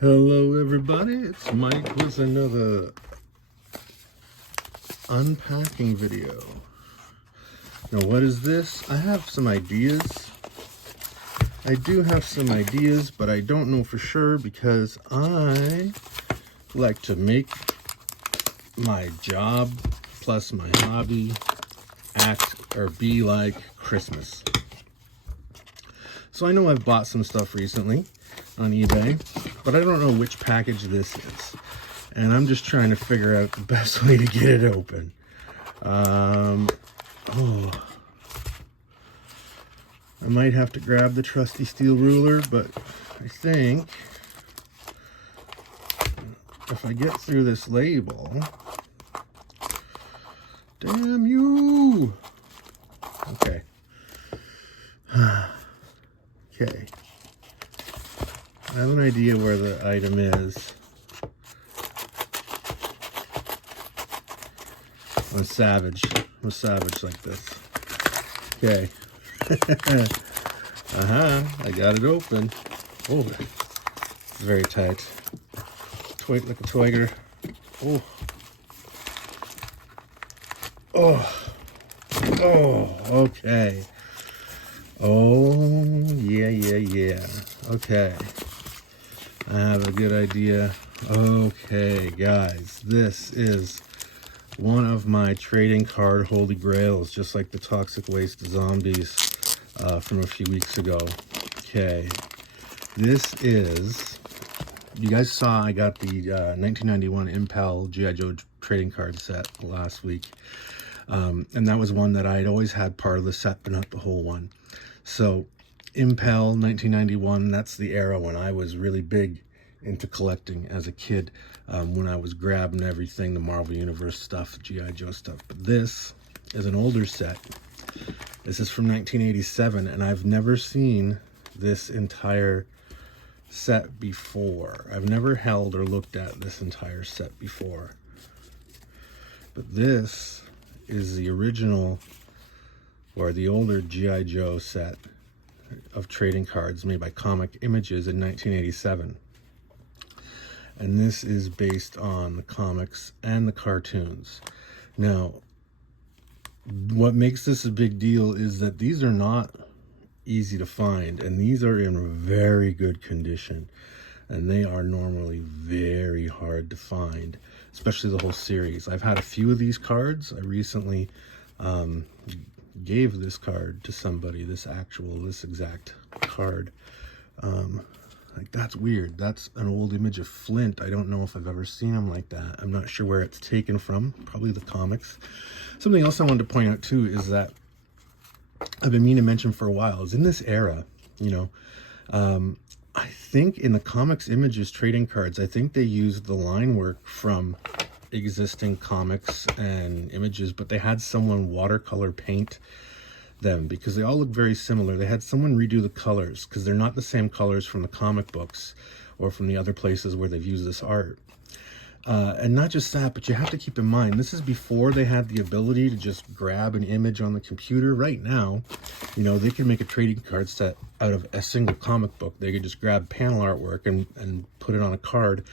Hello everybody, it's Mike with another unpacking video. Now what is this? I have some ideas. I do have some ideas, but I don't know for sure because I like to make my job plus my hobby act or be like Christmas. So I know I've bought some stuff recently on eBay, but I don't know which package this is. And I'm just trying to figure out the best way to get it open. I might have to grab the trusty steel ruler, but I think if I get through this label... Damn you! Okay. Okay. I have an idea where the item is. I'm savage. I'm a savage like this. Okay. I got it open. Oh, it's very tight. Like a twigger. Oh. Oh, okay. Oh, yeah. Okay. I have a good idea. Okay, guys, this is one of my trading card Holy Grails, just like the Toxic Waste Zombies from a few weeks ago. Okay, this is, you guys saw I got the 1991 Impel G.I. Joe trading card set last week. And that was one that I'd always had part of the set, but not the whole one. So Impel 1991, that's the era when I was really big into collecting as a kid, when I was grabbing everything, the Marvel Universe stuff, G.I. Joe stuff. But this is an older set. This is from 1987, and I've never seen this entire set before. I've never held or looked at this entire set before. But this is the original, or the older G.I. Joe set of trading cards made by Comic Images in 1987. And this is based on the comics and the cartoons. Now, what makes this a big deal is that these are not easy to find, and these are in very good condition. And they are normally very hard to find, especially the whole series. I've had a few of these cards. I recently gave this card to somebody, this exact card. Like, that's weird. That's an old image of Flint. I don't know if I've ever seen him like that. I'm not sure where it's taken from. Probably the comics. Something else I wanted to point out too is that I've been meaning to mention for a while is in this era, you know, I think in the Comics Images trading cards, I think they used the line work from existing comics and images, but they had someone watercolor paint them because they all look very similar. They had someone redo the colors because they're not the same colors from the comic books or from the other places where they've used this art. And not just that, but you have to keep in mind, this is before they had the ability to just grab an image on the computer. Right now, you know, they can make a trading card set out of a single comic book. They could just grab panel artwork and put it on a card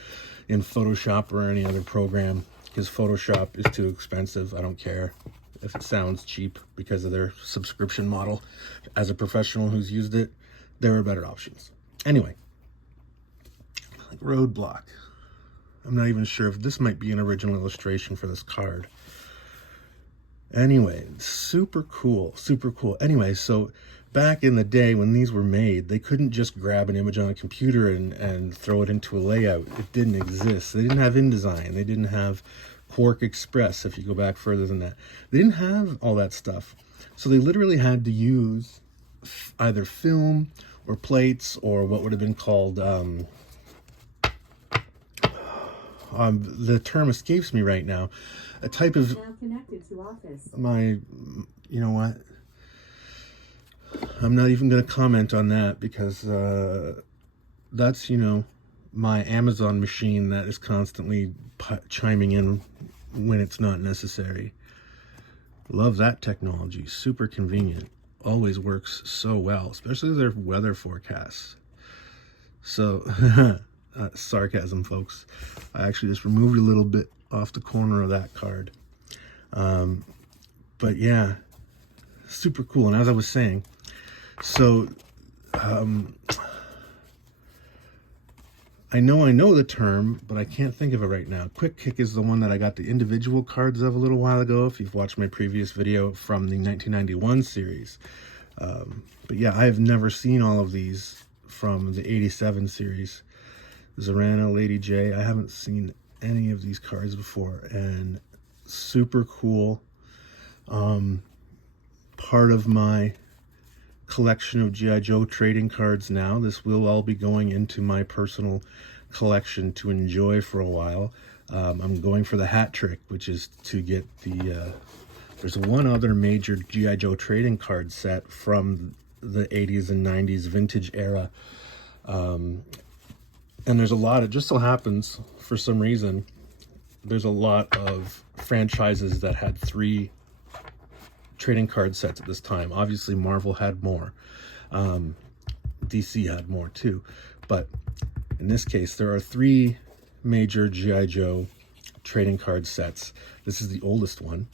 in Photoshop or any other program, because Photoshop is too expensive. I don't care if it sounds cheap because of their subscription model. As a professional who's used it, there are better options. Anyway, like Roadblock. I'm not even sure if this might be an original illustration for this card. Anyway, super cool, super cool. Anyway, so back in the day when these were made, they couldn't just grab an image on a computer and throw it into a layout. It didn't exist. They didn't have InDesign. They didn't have Quark Express, if you go back further than that. They didn't have all that stuff. So they literally had to use either film or plates or what would have been called... the term escapes me right now. A type of... Now connected to office. You know what? I'm not even going to comment on that because that's, you know, my Amazon machine that is constantly chiming in when it's not necessary. Love that technology. Super convenient. Always works so well, especially their weather forecasts. So sarcasm, folks. I actually just removed a little bit off the corner of that card. But yeah, super cool. And as I was saying, so I know the term, but I can't think of it right now. Quick Kick is the one that I got the individual cards of a little while ago, if you've watched my previous video from the 1991 series. But yeah, I have never seen all of these from the 87 series. Zorana, Lady J, I haven't seen any of these cards before, and super cool. Part of my collection of G.I. Joe trading cards now. This will all be going into my personal collection to enjoy for a while. I'm going for the hat trick, which is to get the... there's one other major G.I. Joe trading card set from the 80s and 90s vintage era. And there's a lot, it just so happens, for some reason, there's a lot of franchises that had 3 trading card sets at this time. Obviously, Marvel had more. DC had more too. But in this case, there are 3 major G.I. Joe trading card sets. This is the oldest one.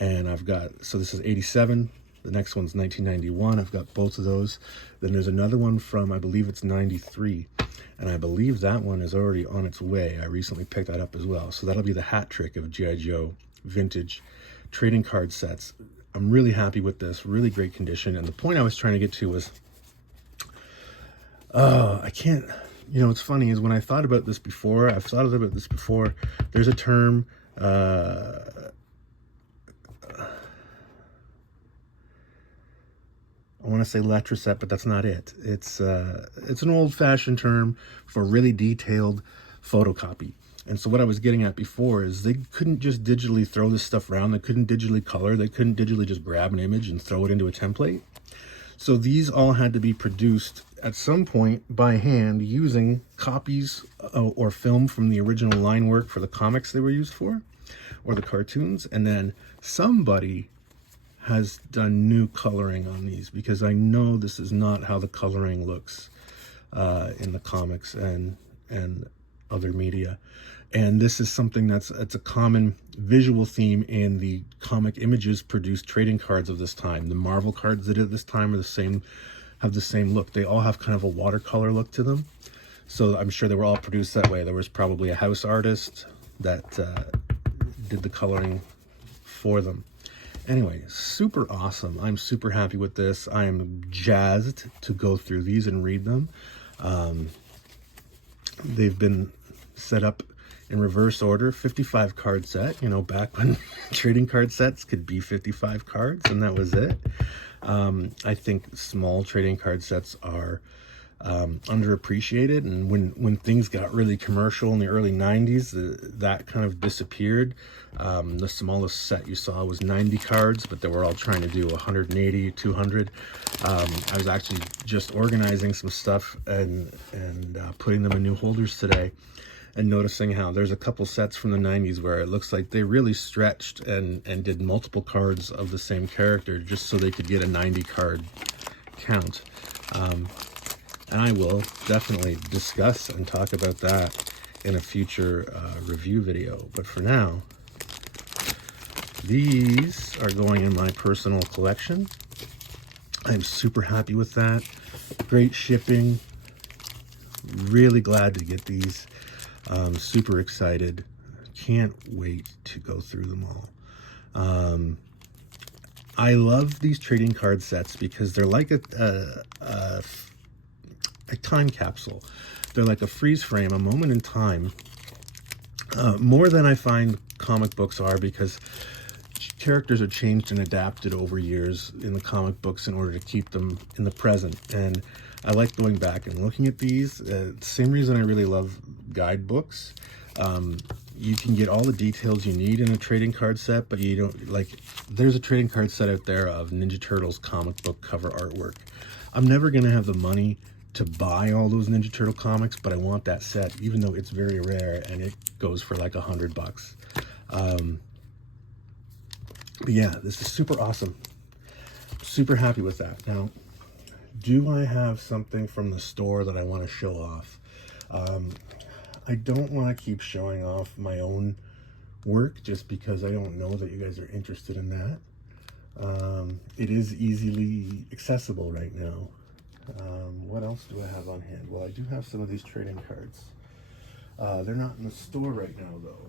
And I've got, so this is 87. The next one's 1991. I've got both of those. Then there's another one from, I believe it's 93. And I believe that one is already on its way. I recently picked that up as well. So that'll be the hat trick of G.I. Joe vintage trading card sets. I'm really happy with this, really great condition. And the point I was trying to get to was, I can't, you know, what's funny is when I thought about this before, there's a term, I want to say letraset, but that's not it. It's an old-fashioned term for really detailed photocopy. And so what I was getting at before is they couldn't just digitally throw this stuff around. They couldn't digitally color. They couldn't digitally just grab an image and throw it into a template. So these all had to be produced at some point by hand using copies or film from the original line work for the comics they were used for, or the cartoons. And then somebody has done new coloring on these, because I know this is not how the coloring looks in the comics and other media. And this is something it's a common visual theme in the Comic Images produced trading cards of this time. The Marvel cards that did this time are have the same look. They all have kind of a watercolor look to them. So I'm sure they were all produced that way. There was probably a house artist that did the coloring for them. Anyway, super awesome. I'm super happy with this. I am jazzed to go through these and read them. They've been set up in reverse order, 55 card set, you know, back when trading card sets could be 55 cards and that was it. I think small trading card sets are underappreciated, and when things got really commercial in the early 90s, that kind of disappeared. The smallest set you saw was 90 cards, but they were all trying to do 180, 200. I was actually just organizing some stuff and putting them in new holders today, and noticing how there's a couple sets from the 90s where it looks like they really stretched and did multiple cards of the same character just so they could get a 90 card count. And I will definitely discuss and talk about that in a future review video. But for now, these are going in my personal collection. I'm super happy with that. Great shipping. Really glad to get these. Super excited. Can't wait to go through them all. I love these trading card sets because they're like a time capsule. They're like a freeze frame, a moment in time. More than I find comic books are, because characters are changed and adapted over years in the comic books in order to keep them in the present. And I like going back and looking at these. Same reason I really love guidebooks. You can get all the details you need in a trading card set, but you don't, like, there's a trading card set out there of Ninja Turtles comic book cover artwork. I'm never going to have the money to buy all those Ninja Turtle comics, but I want that set, even though it's very rare and it goes for like $100. But yeah, this is super awesome. Super happy with that. Now, do I have something from the store that I want to show off? I don't want to keep showing off my own work just because I don't know that you guys are interested in that. It is easily accessible right now. What else do I have on hand? Well, I do have some of these trading cards. They're not in the store right now, though.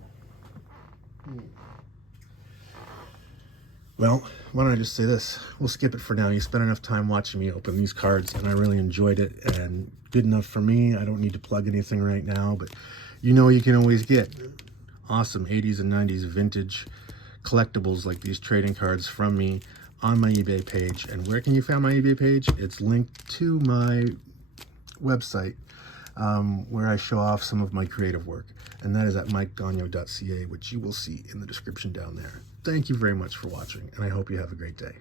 Well, why don't I just say this? We'll skip it for now. You spent enough time watching me open these cards, and I really enjoyed it, and good enough for me. I don't need to plug anything right now, but you know you can always get awesome 80s and 90s vintage collectibles like these trading cards from me on my eBay page. And where can you find my eBay page? It's linked to my website, where I show off some of my creative work, and that is at mikegagno.ca, which you will see in the description down there. Thank you very much for watching, and I hope you have a great day.